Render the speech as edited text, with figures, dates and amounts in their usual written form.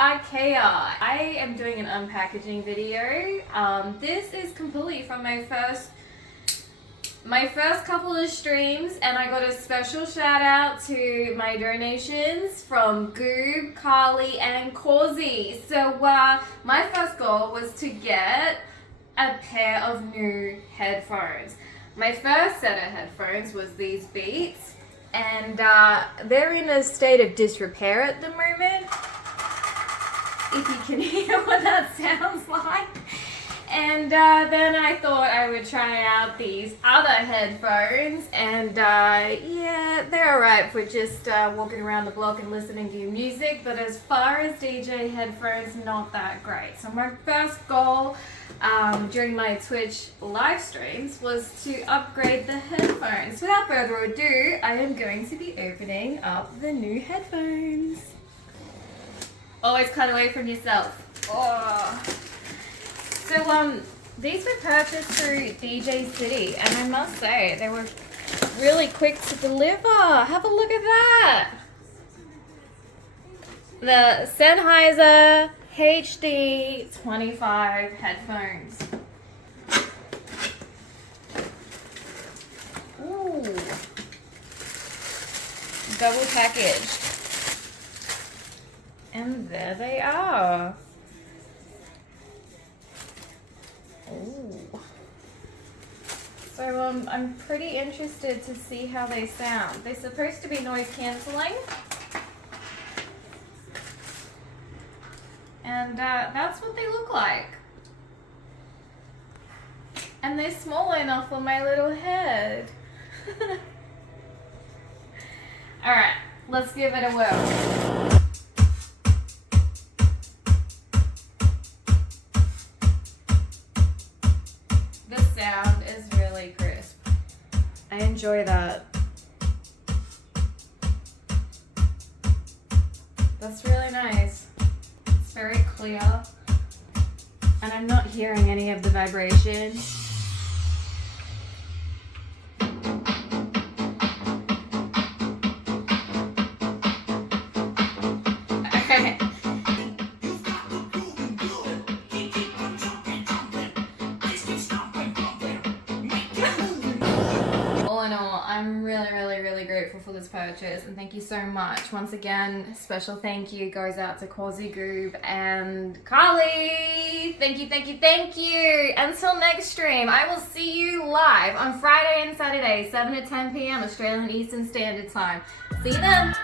Arkaya. I am doing an unpackaging video. This is completely from my first couple of streams, and I got a special shout out to my donations from Goob, Carly and Causey. So my first goal was to get a pair of new headphones. My first set of headphones was these Beats, and they're in a state of disrepair at the moment, if you can hear what that sounds like. And then I thought I would try out these other headphones, and yeah, they're alright for just walking around the block and listening to music, but as far as DJ headphones, not that great. So my first goal during my Twitch live streams was to upgrade the headphones. Without further ado, I am going to be opening up the new headphones. Always cut away from yourself. Oh. So these were purchased through DJ City, and I must say they were really quick to deliver. Have a look at that. The Sennheiser HD 25 headphones. Ooh. Double packaged. And there they are. Ooh. So I'm pretty interested to see how they sound. They're supposed to be noise cancelling. And that's what they look like. And they're small enough for my little head. Alright, let's give it a whirl. The sound is really crisp. I enjoy that. That's really nice. It's very clear. And I'm not hearing any of the vibration. Okay. All in all, I'm really grateful for this purchase, and thank you so much. Once again, special thank you goes out to Causey, Goob and Carly. Thank you. Until next stream, I will see you live on Friday and Saturday, 7 to 10 p.m. Australian Eastern Standard Time. See you then.